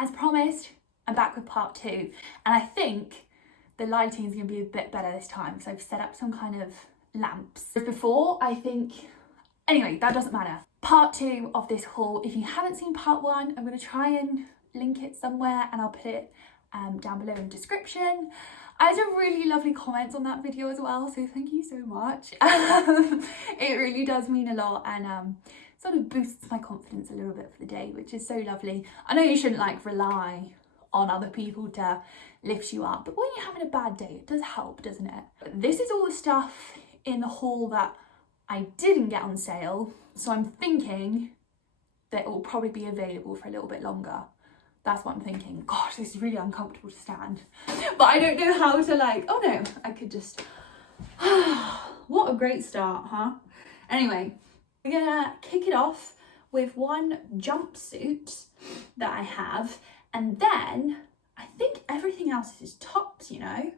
as promised, I'm back with part 2, and I think the lighting is going to be a bit better this time because I've set up some kind of lamps. Before, I think, anyway, that doesn't matter. Part 2 of this haul. If you haven't seen part 1, I'm going to try and link it somewhere and I'll put it down below in the description. I had some really lovely comments on that video as well, so thank you so much. It really does mean a lot, and sort of boosts my confidence a little bit for the day, which is so lovely. I know you shouldn't like rely on other people to lift you up, but when you're having a bad day, it does help, doesn't it? But this is all the stuff in the haul that I didn't get on sale, so I'm thinking that it will probably be available for a little bit longer. That's what I'm thinking. Gosh, this is really uncomfortable to stand. But I don't know how to like, oh no, I could just, what a great start, huh? Anyway, we're gonna kick it off with one jumpsuit that I have, and then I think everything else is tops, you know?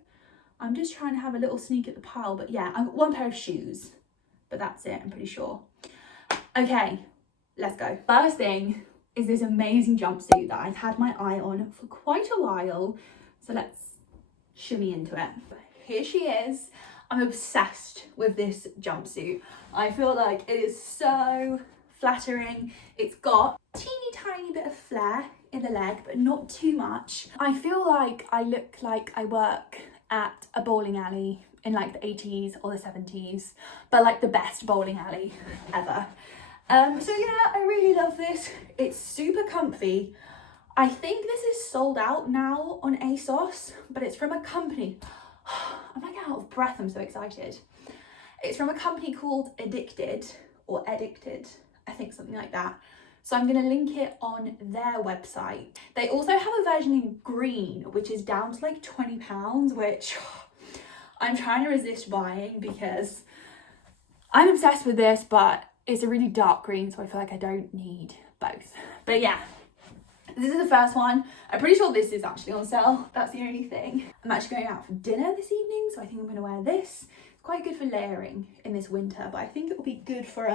I'm just trying to have a little sneak at the pile, but yeah, I've got one pair of shoes, but that's it, I'm pretty sure. Okay, let's go. First thing is this amazing jumpsuit that I've had my eye on for quite a while. So let's shimmy into it. Here she is. I'm obsessed with this jumpsuit. I feel like it is so flattering. It's got a teeny tiny bit of flare in the leg, but not too much. I feel like I look like I work at a bowling alley in like the 80s or the 70s, but like the best bowling alley ever. So yeah, I really love this. It's super comfy. I think this is sold out now on ASOS, but it's from a company. I'm like out of breath, I'm so excited. It's from a company called Addicted, or Addicted, I think something like that. So I'm gonna link it on their website. They also have a version in green, which is down to like £20, which I'm trying to resist buying because I'm obsessed with this, but it's a really dark green, so I feel like I don't need both. But yeah, this is the first one. I'm pretty sure this is actually on sale. That's the only thing. I'm actually going out for dinner this evening, so I think I'm gonna wear this. It's quite good for layering in this winter, but I think it will be good for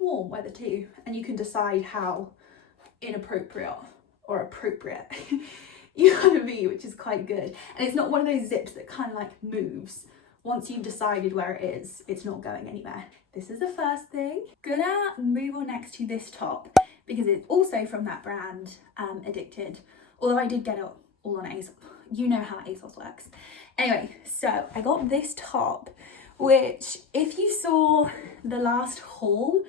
warm weather too. And you can decide how inappropriate or appropriate you want to be, which is quite good. And it's not one of those zips that kind of like moves. Once you've decided where it is, it's not going anywhere. This is the first thing. Gonna move on next to this top because it's also from that brand, Addicted. Although I did get it all on ASOS. You know how ASOS works. Anyway, so I got this top, which if you saw the last haul,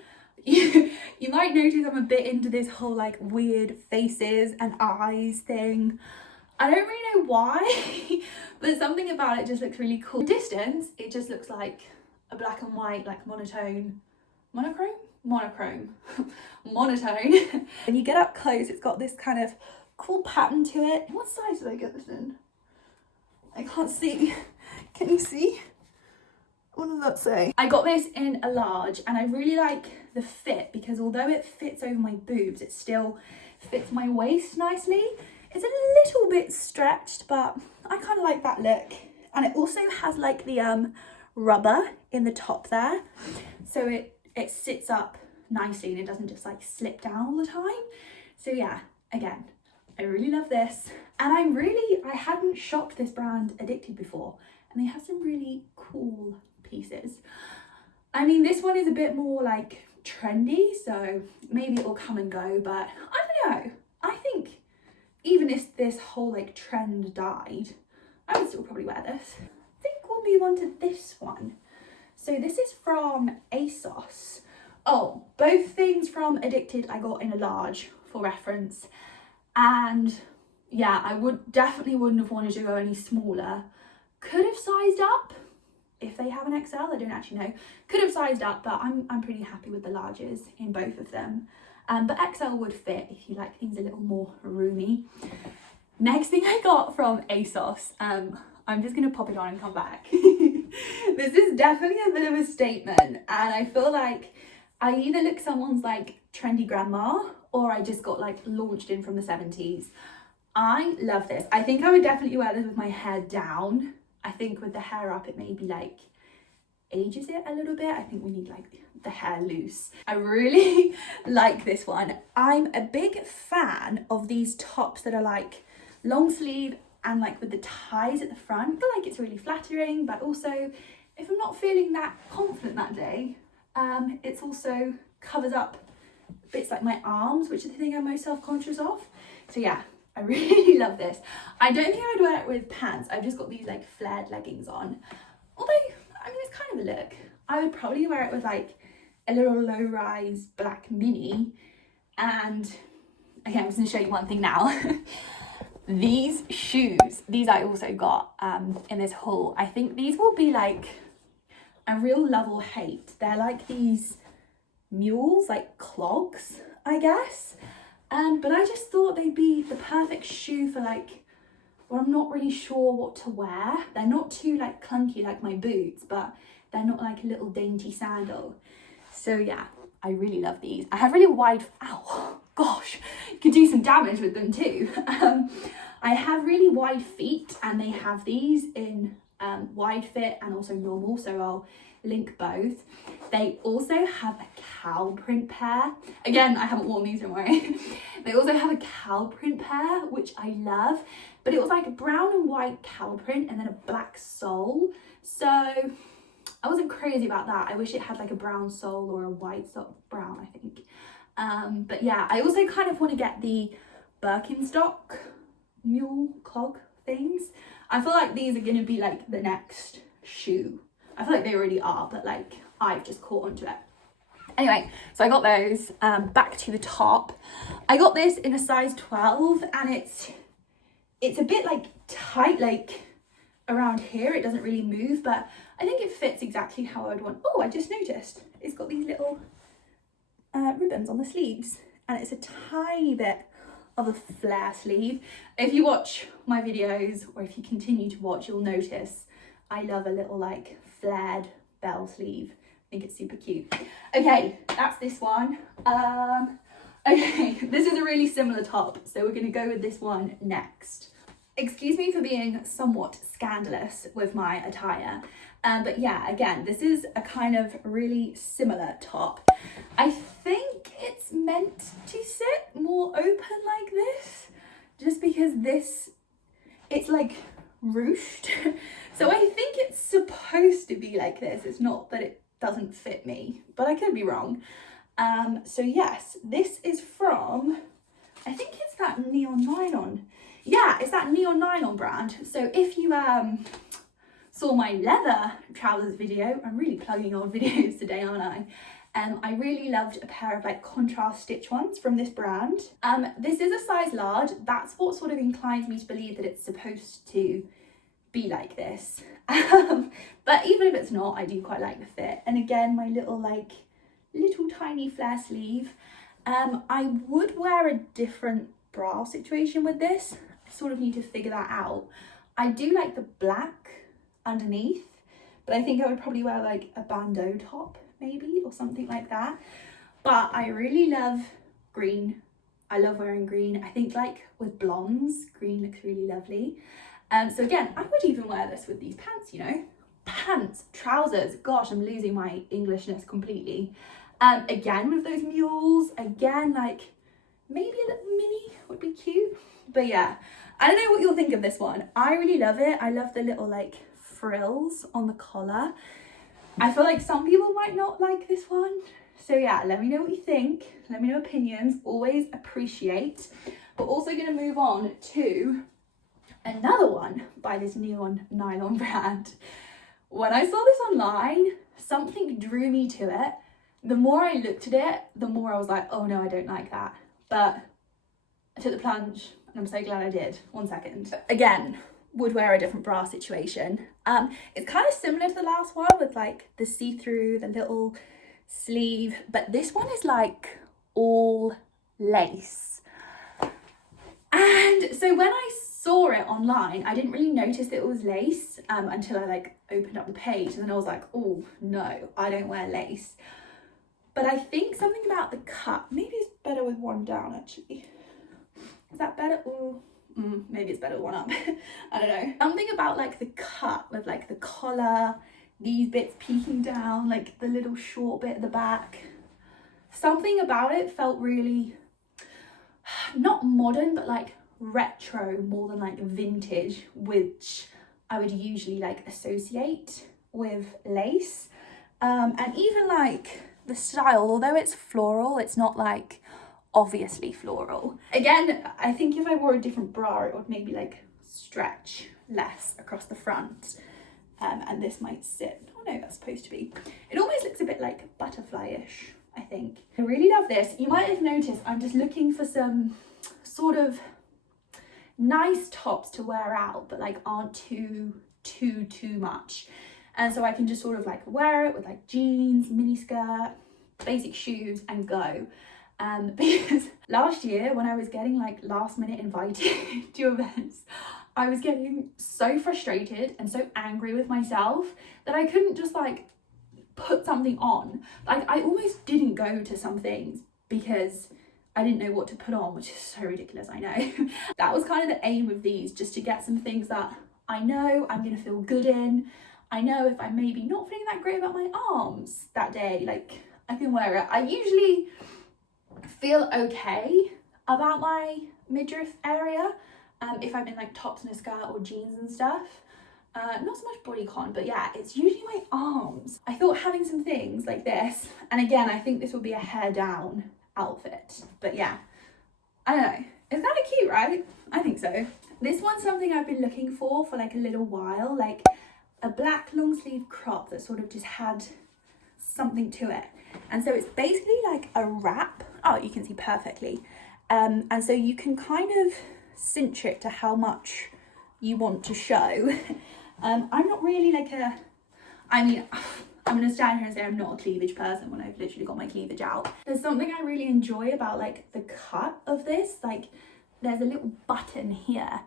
you might notice I'm a bit into this whole like weird faces and eyes thing. I don't really know why, but something about it just looks really cool. Distance, it just looks like a black and white, like monotone. When you get up close, it's got this kind of cool pattern to it. What size did I get this in? I can't see. Can you see? What does that say? I got this in a large, and I really like the fit because although it fits over my boobs, it still fits my waist nicely. It's a little bit stretched, but I kind of like that look. And it also has like the rubber in the top there, so it sits up nicely and it doesn't just like slip down all the time. So yeah, again, I really love this. And I hadn't shopped this brand Addicted before, and they have some really cool pieces. I mean, this one is a bit more like trendy, so maybe it will come and go, but I don't know. I think even if this whole like trend died, I would still probably wear this. I think we'll move on to this one. So this is from ASOS. Oh, both things from Addicted I got in a large for reference. And yeah, I definitely wouldn't have wanted to go any smaller. Could have sized up if they have an XL, I don't actually know. Could have sized up, but I'm pretty happy with the larges in both of them. But XL would fit if you like things a little more roomy. Next thing I got from ASOS, I'm just gonna pop it on and come back. This is definitely a bit of a statement, and I feel like I either look someone's like trendy grandma, or I just got like launched in from the 70s. I love this. I think I would definitely wear this with my hair down. I think with the hair up, it may be like ages it a little bit. I think we need like the hair loose. I really like this one. I'm a big fan of these tops that are like long sleeve and like with the ties at the front. I feel like it's really flattering, but also if I'm not feeling that confident that day, it's also covers up bits like my arms, which is the thing I'm most self-conscious of. So yeah, I really love this. I don't think I would wear it with pants. I've just got these like flared leggings on. Although, I mean, it's kind of a look. I would probably wear it with like a little low-rise black mini. And again, I'm just gonna show you one thing now. These shoes, these I also got in this haul. I think these will be like a real love or hate. They're like these mules, like clogs, I guess. But I just thought they'd be the perfect shoe for like, well, I'm not really sure what to wear. They're not too like clunky like my boots, but they're not like a little dainty sandal. So yeah, I really love these. I have really wide, ow, gosh, you could do some damage with them too. I have really wide feet, and they have these in wide fit and also normal, so I'll link both. They also have a cow print pair. Again, I haven't worn these, don't worry. They also have a cow print pair, which I love, but it was like a brown and white cow print and then a black sole. So I wasn't crazy about that. I wish it had like a brown sole or a white sole, brown, I think. But yeah, I also kind of want to get the Birkenstock mule clog things. I feel like these are going to be like the next shoe. I feel like they already are, but like I've just caught onto it. Anyway, so I got those. Back to the top. I got this in a size 12, and it's a bit like tight, like around here. It doesn't really move, but I think it fits exactly how I would want. Oh, I just noticed it's got these little ribbons on the sleeves, and it's a tiny bit of a flare sleeve. If you watch my videos, or if you continue to watch, you'll notice I love a little like flared bell sleeve. I think it's super cute. Okay, that's this one. Okay, this is a really similar top, so we're gonna go with this one next. Excuse me for being somewhat scandalous with my attire, but yeah, again, this is a kind of really similar top. I think it's meant to sit more open like this, just because it's like ruched. So I think it's supposed to be like this. It's not that it doesn't fit me, but I could be wrong. So yes, this is from, I think it's that Neon Nylon. Yeah, it's that Neon Nylon brand. So if you saw my leather trousers video, I'm really plugging on videos today, aren't I? I really loved a pair of like contrast stitch ones from this brand. This is a size large. That's what sort of inclines me to believe that it's supposed to be like this. But even if it's not, I do quite like the fit. And again, my little tiny flare sleeve. I would wear a different bra situation with this. I sort of need to figure that out. I do like the black underneath, but I think I would probably wear like a bandeau top maybe, or something like that. But I really love green. I love wearing green. I think like with blondes, green looks really lovely. So again, I would even wear this with these pants, you know. Pants, trousers, gosh, I'm losing my Englishness completely. Again, with those mules, again, like maybe a little mini would be cute. But yeah, I don't know what you'll think of this one. I really love it. I love the little like frills on the collar. I feel like some people might not like this one. So yeah, let me know what you think. Let me know opinions, always appreciate. We're also gonna move on to another one by this Neon Nylon brand. When I saw this online, something drew me to it. The more I looked at it, the more I was like, oh no, I don't like that. But I took the plunge, and I'm so glad I did. 1 second. Again, would wear a different bra situation. It's kind of similar to the last one with like the see-through, the little sleeve, but this one is like all lace. And so when I saw it online, I didn't really notice that it was lace until I like opened up the page, and then I was like, oh no, I don't wear lace. But I think something about the cut, maybe it's better with one down actually. Is that better? Ooh. Maybe it's better with one up. I don't know. Something about like the cut with like the collar, these bits peeking down, like the little short bit at the back. Something about it felt really, not modern, but like retro more than like vintage, which I would usually like associate with lace. And even like the style, although it's floral, it's not like obviously floral. Again, I think if I wore a different bra, it would maybe like stretch less across the front. And this might sit, oh no, that's supposed to be. It almost looks a bit like butterfly-ish, I think. I really love this. You might have noticed I'm just looking for some sort of nice tops to wear out, but like aren't too much. And so I can just sort of like wear it with like jeans, mini skirt, basic shoes and go. Because last year when I was getting like last minute invited to events, I was getting so frustrated and so angry with myself that I couldn't just like put something on. Like I almost didn't go to some things because I didn't know what to put on, which is so ridiculous, I know. That was kind of the aim of these, just to get some things that I know I'm gonna feel good in. I know if I'm maybe not feeling that great about my arms that day, like I can wear it. I usually feel okay about my midriff area if I'm in like tops and a skirt or jeans and stuff. Not so much bodycon, but yeah, it's usually my arms. I thought having some things like this, and again, I think this will be a hair down outfit, but yeah, I don't know. It's kind of cute, right? I think so. This one's something I've been looking for like a little while, like a black long sleeve crop that sort of just had something to it. And so it's basically like a wrap. Oh, you can see perfectly. And so you can kind of cinch it to how much you want to show. I'm not really like I'm gonna stand here and say I'm not a cleavage person when I've literally got my cleavage out. There's something I really enjoy about like the cut of this. Like there's a little button here,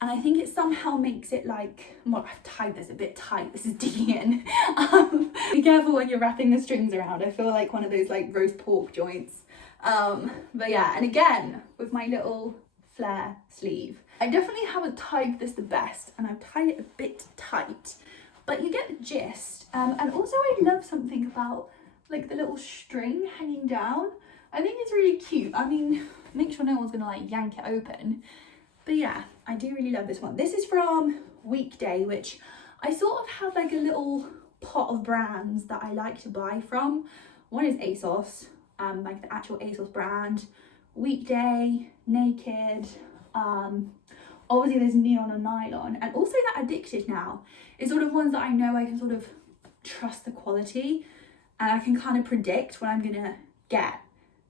and I think it somehow makes it like, well, I've tied this a bit tight, this is digging in. Be careful when you're wrapping the strings around. I feel like one of those like roast pork joints. But yeah, and again, with my little flare sleeve. I definitely haven't tied this the best, and I've tied it a bit tight, but you get the gist. And also I love something about like the little string hanging down. I think it's really cute. I mean, make sure no one's gonna like yank it open. But yeah, I do really love this one. This is from Weekday, which I sort of have like a little pot of brands that I like to buy from. One is ASOS, like the actual ASOS brand, Weekday, Naked, obviously there's Neon and Nylon, and also that Addicted now is sort of ones that I know I can sort of trust the quality, and I can kind of predict what I'm gonna get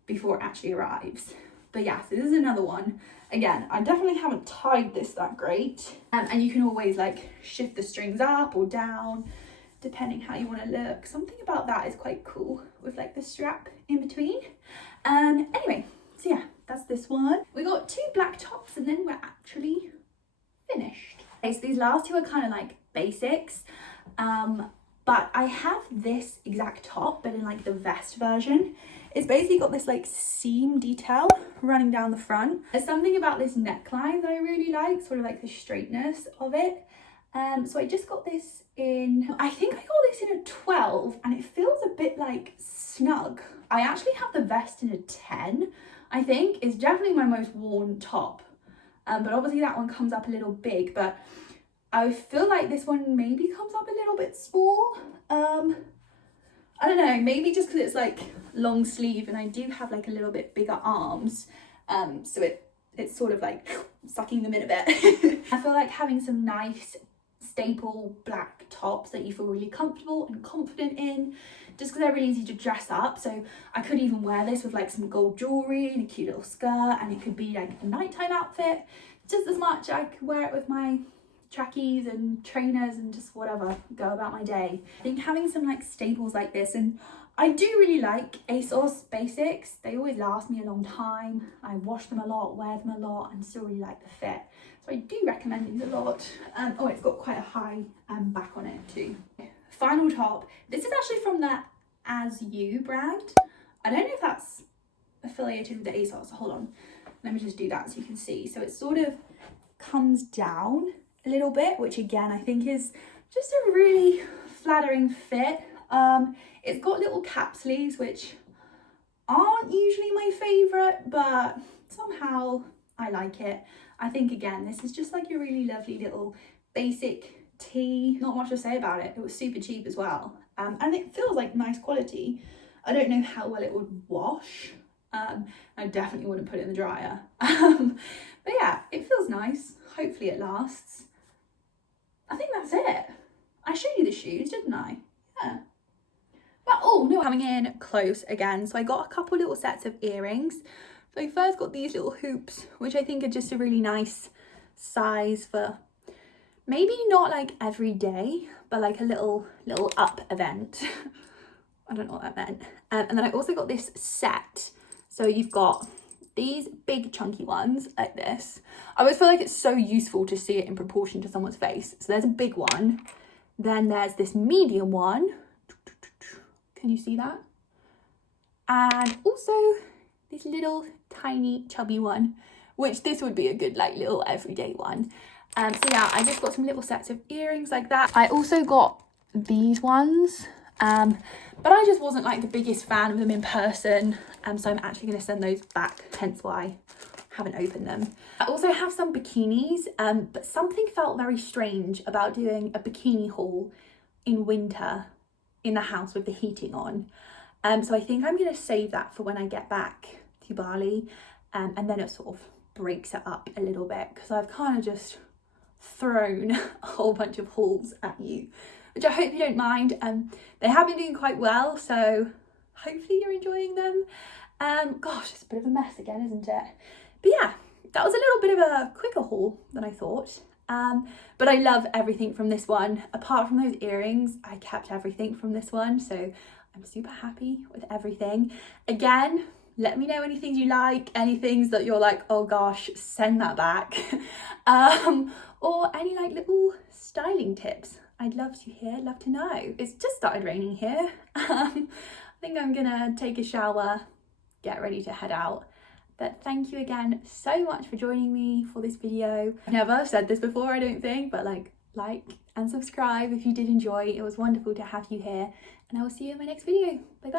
before it actually arrives. But yeah, so this is another one. Again, I definitely haven't tied this that great, and you can always like shift the strings up or down depending how you want to look. Something about that is quite cool with like the strap in between. Anyway, so yeah, that's this one. We got 2 black tops and then we're actually finished. Okay, so these last 2 are kind of like basics, but I have this exact top but in like the vest version. It's basically got this like seam detail running down the front. There's something about this neckline that I really like, sort of like the straightness of it. So I just got this in, I think I got this in a 12, and it feels a bit like snug. I actually have the vest in a 10, I think. It's definitely my most worn top. But obviously that one comes up a little big, but I feel like this one maybe comes up a little bit small. I don't know, maybe just because it's like long sleeve and I do have like a little bit bigger arms. So it's sort of like sucking them in a bit. I feel like having some nice staple black tops that you feel really comfortable and confident in, just because they're really easy to dress up. So I could even wear this with like some gold jewelry and a cute little skirt, and it could be like a nighttime outfit just as much. I could wear it with my trackies and trainers and just whatever, go about my day. I think having some like staples like this, and I do really like ASOS basics. They always last me a long time. I wash them a lot, wear them a lot, and still really like the fit. So I do recommend these a lot. Oh, it's got quite a high back on it too. Final top. This is actually from the asos brand. I don't know if that's affiliated with the ASOS. Hold on. Let me just do that so you can see. So it sort of comes down a little bit, which again I think is just a really flattering fit. It's got little cap sleeves, which aren't usually my favourite, but somehow I like it. I think, again, this is just like a really lovely little basic tee. Not much to say about it. It was super cheap as well. And it feels like nice quality. I don't know how well it would wash. I definitely wouldn't put it in the dryer. But yeah, it feels nice. Hopefully it lasts. I think that's it. I showed you the shoes, didn't I? Yeah. But oh no, coming in close again. So I got a couple little sets of earrings. So I first got these little hoops, which I think are just a really nice size for maybe not like every day, but like a little up event. I don't know what that meant. And then I also got this set. So you've got these big chunky ones like this. I always feel like it's so useful to see it in proportion to someone's face. So there's a big one. Then there's this medium one. Can you see that? And also this little tiny chubby one, which this would be a good like little everyday one. So yeah, I just got some little sets of earrings like that. I also got these ones, but I just wasn't like the biggest fan of them in person. So I'm actually going to send those back, hence why I haven't opened them. I also have some bikinis, but something felt very strange about doing a bikini haul in winter in the house with the heating on. So I think I'm going to save that for when I get back to Bali, and then it sort of breaks it up a little bit, because I've kind of just thrown a whole bunch of hauls at you, which I hope you don't mind. They have been doing quite well, so hopefully you're enjoying them. Gosh, it's a bit of a mess again, isn't it? But yeah, that was a little bit of a quicker haul than I thought. But I love everything from this one. Apart from those earrings, I kept everything from this one, so I'm super happy with everything. Again, let me know any things you like, any things that you're like, oh gosh, send that back. Or any like little styling tips. I'd love to hear, love to know. It's just started raining here. I think I'm gonna take a shower, get ready to head out. But thank you again so much for joining me for this video. I've never said this before, I don't think, but like and subscribe if you did enjoy. It was wonderful to have you here, and I will see you in my next video. Bye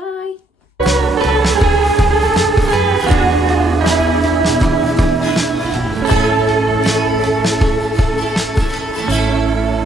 bye.